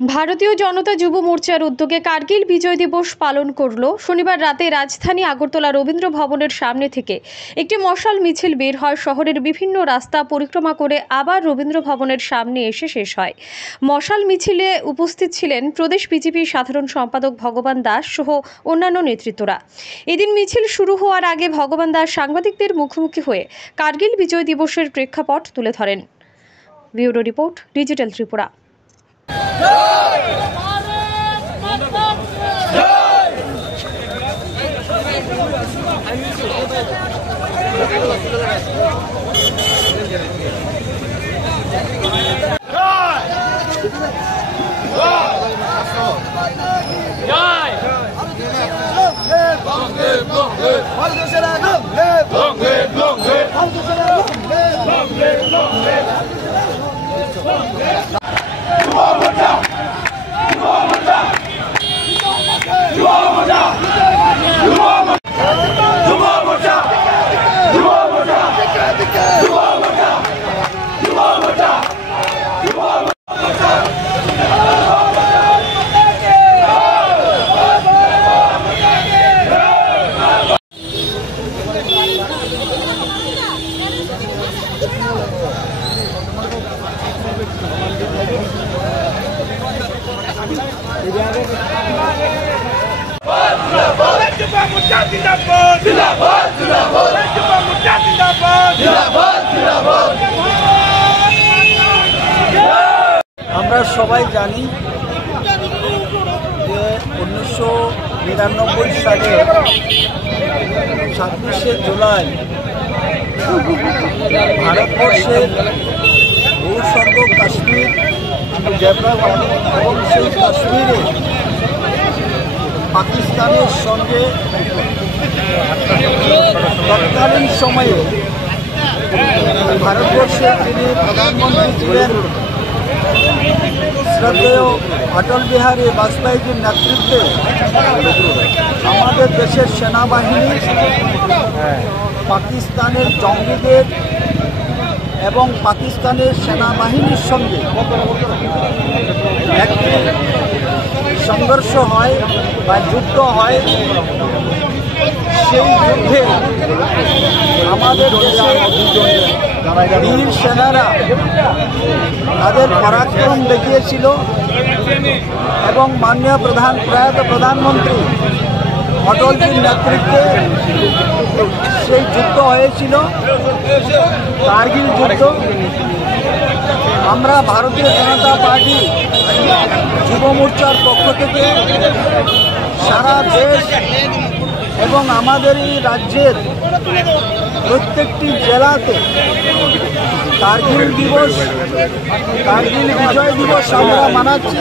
ভারতীয় জনতা যুব মোর্চার উদ্যোগে কার্গিল বিজয় দিবস পালন করল। শনিবার রাতে রাজধানী আগরতলা রবীন্দ্র ভবনের সামনে থেকে একটি মশাল মিছিল বের হয়। শহরের বিভিন্ন রাস্তা পরিক্রমা করে আবার রবীন্দ্র ভবনের সামনে এসে শেষ হয়। মশাল মিছিলে উপস্থিত ছিলেন প্রদেশ বিজেপির সাধারণ সম্পাদক ভগবান দাস সহ অন্যান্য নেতৃত্বরা। এদিন মিছিল শুরু হওয়ার আগে ভগবান দাস সাংবাদিকদের মুখোমুখি হয়ে কার্গিল বিজয় দিবসের প্রেক্ষাপট তুলে ধরেন। Bureau report, digital Tripura. আমরা সবাই জানি যে 1999 সালে 26শে জুলাই ভারতবর্ষের ভূস্বর্গ কাশ্মীর এবং সেই কাশ্মীরে পাকিস্তানের সঙ্গে তৎকালীন সময়ে ভারতবর্ষের যিনি প্রধানমন্ত্রী ছিলেন শ্রদ্ধেয় অটল বিহারী বাজপেয়ীর নেতৃত্বে আমাদের দেশের সেনাবাহিনী পাকিস্তানের জঙ্গিদের এবং পাকিস্তানের সেনাবাহিনীর সঙ্গে একটি সংঘর্ষ হয় বা যুদ্ধ হয়। সেই যুদ্ধে আমাদের দেশের বীর সেনারা তাদের পরাক্রম দেখিয়েছিল এবং মাননীয় প্রয়াত প্রধানমন্ত্রী অটলজির নেতৃত্বে সেই যুদ্ধ হয়েছিল, কার্গিল যুদ্ধ। আমরা ভারতীয় জনতা পার্টি যুব মোর্চার পক্ষ থেকে সারা দেশ এবং আমাদের এই রাজ্যের প্রত্যেকটি জেলাতে কার্গিল বিজয় দিবস আমরা মানাচ্ছি।